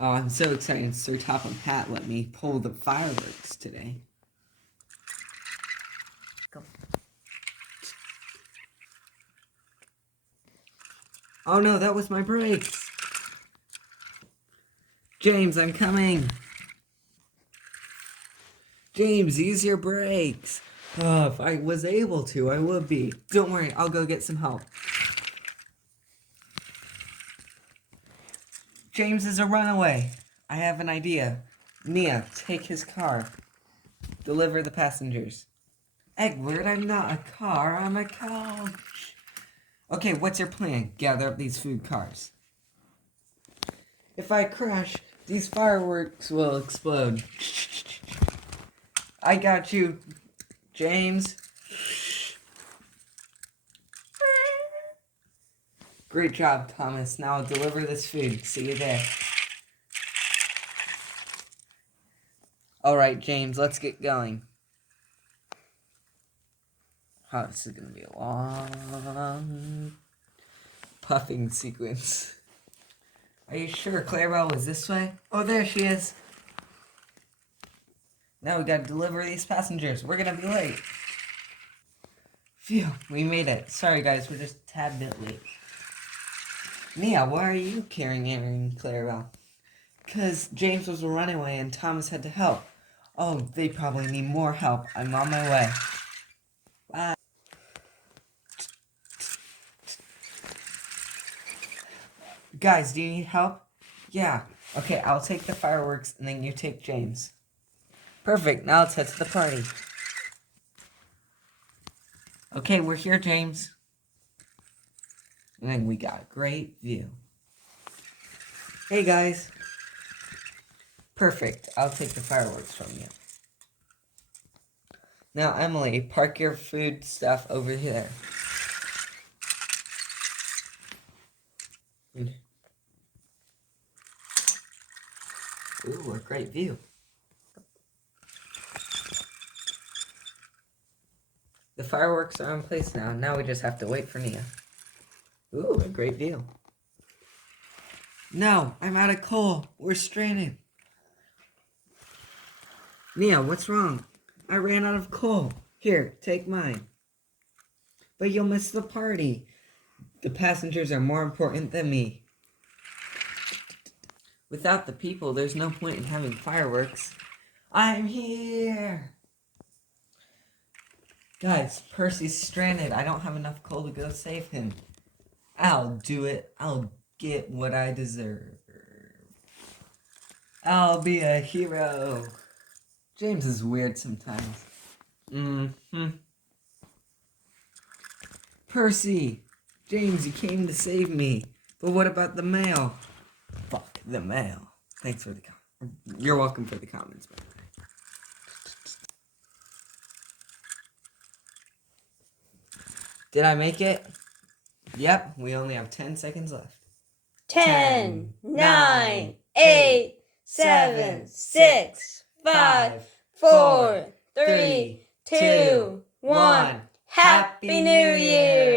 Oh, I'm so excited Sir Topham Hatt let me pull the fireworks today. Go. Oh no, that was my brakes! James, I'm coming! James, use your brakes! Oh, if I was able to, I would be. Don't worry, I'll go get some help. James is a runaway. I have an idea. Nia, take his car. Deliver the passengers. Egbert, I'm not a car, I'm a couch. Okay, what's your plan? Gather up these food cars. If I crash, these fireworks will explode. I got you, James. Great job, Thomas. Now I'll deliver this food. See you there. Alright, James, let's get going. Oh, this is going to be a long puffing sequence. Are you sure Clarabelle was this way? Oh, there she is. Now we gotta deliver these passengers. We're gonna be late. Phew, we made it. Sorry guys, we're just a tad bit late. Nia, why are you carrying Aaron and Clarabelle? Because James was a runaway and Thomas had to help. Oh, they probably need more help. I'm on my way. Bye. Guys, do you need help? Yeah. Okay, I'll take the fireworks and then you take James. Perfect, now let's head to the party. Okay, we're here, James. And we got a great view. Hey, guys. Perfect, I'll take the fireworks from you. Now, Emily, park your food stuff over there. Ooh, a great view. The fireworks are in place now. Now we just have to wait for Nia. Ooh, a great view. No, I'm out of coal. We're stranded. Nia, what's wrong? I ran out of coal. Here, take mine. But you'll miss the party. The passengers are more important than me. Without the people, there's no point in having fireworks. I'm here! Guys, Percy's stranded. I don't have enough coal to go save him. I'll do it. I'll get what I deserve. I'll be a hero. James is weird sometimes. Percy! James, you came to save me. But what about the mail? Fuck the mail. Thanks for the comment. You're welcome for the comments, by the way. Did I make it? Yep, we only have 10 seconds left. 10, 9, 8, 7, 6, 5, 4, 3, 2, 1. Happy New Year!